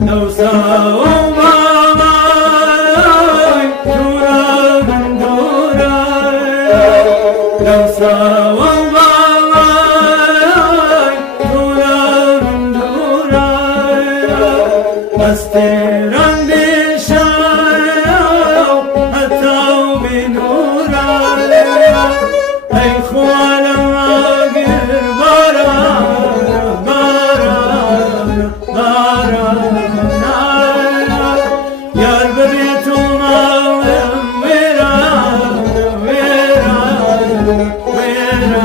لو ساووا معاي دورا من دورا، لو ساووا معاي دورا من دورا، أستيران بشاو أتاو بنورا، أي خوانا ماقر بارانا بارانا بارانا، يار ببيتو ماوم ويرانا ويرانا ويرانا.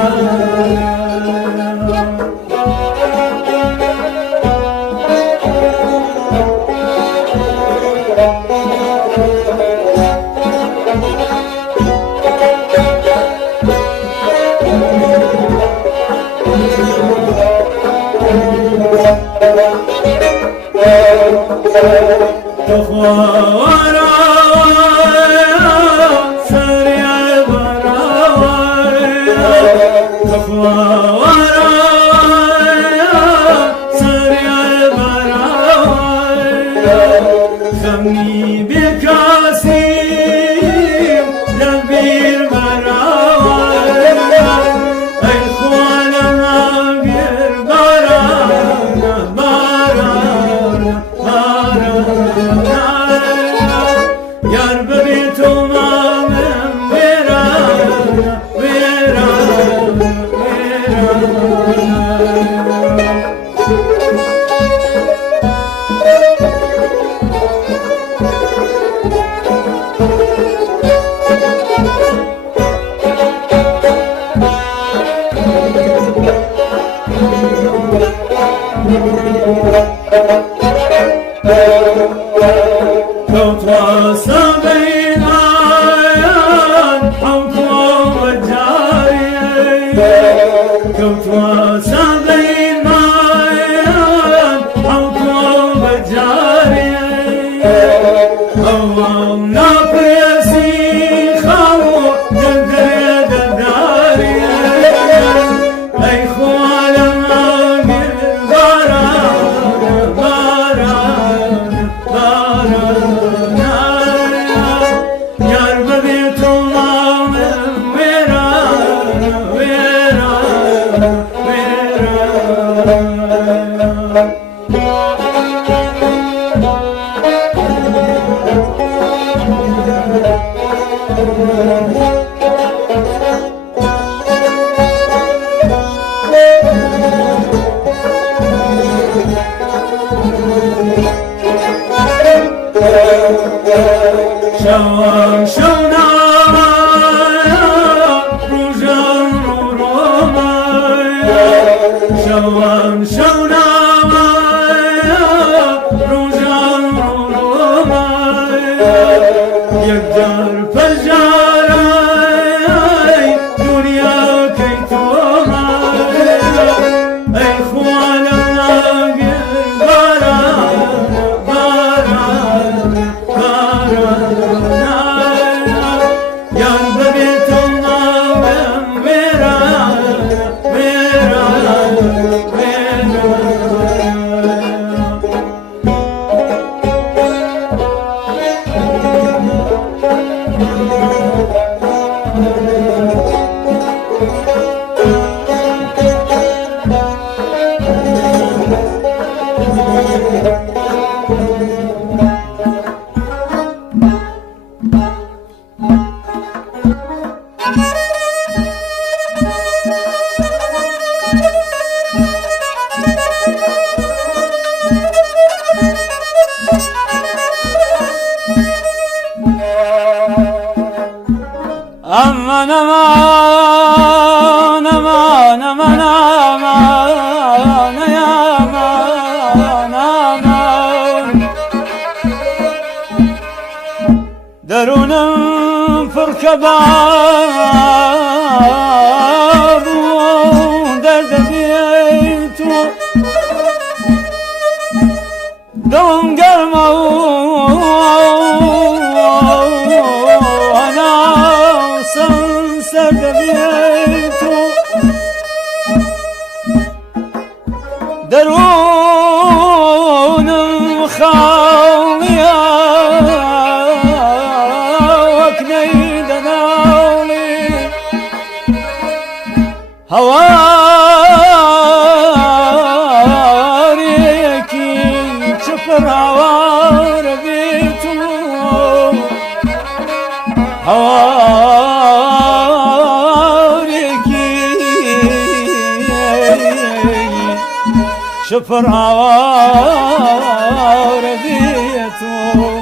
تخوارا سريع براوي، تخوارا سريع براوي، خمني بكاسيم لبير براوي، أي خوانا ماقر بارانا بارانا بارانا، يار ببيتو مامن ويرانا ويرانا ويرانا. كوت وصبين عيان حوطوا وجاري، كوت وصبين عيان حوطوا وجاري، أول نقرسي خاو جدري دداري، أي خوالا ماقر بارانا بارانا بارانا، يار ببيتو مامن ويرانا ويرانا ويرانا. شوان شونا روجان رومايا، شوان شونا روجان رومايا، يقدر فجاراي دنيا كيتومايا، أي خوانا ماقر بارانا بارانا بارانا، يار ببيتو مامن ويرانا ويرانا ويرانا. Aman aman aman aman aman ya aman aman, درونم فركباب درد بيتو دوم قلمه هواريكي شفر هوار بيتو هواريكي شفر هوار بيتو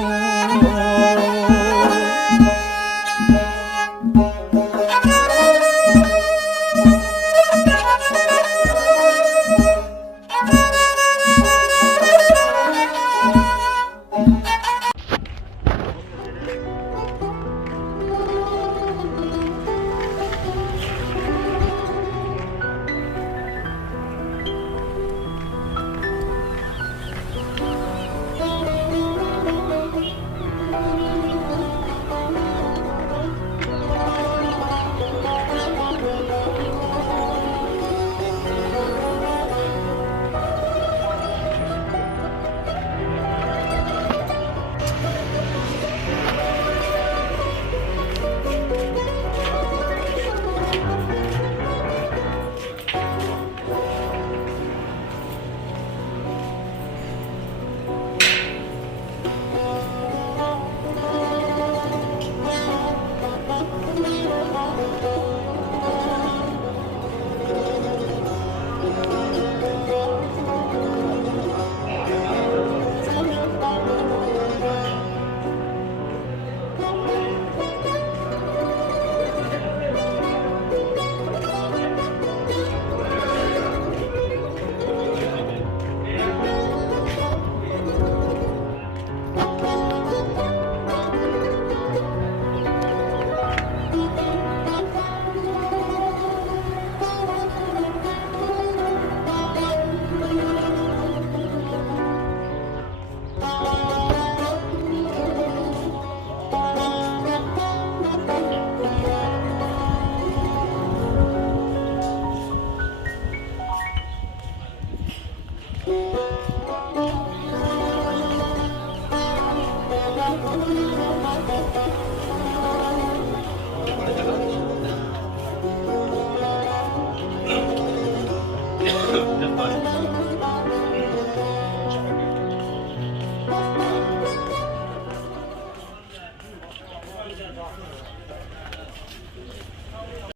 몇 번?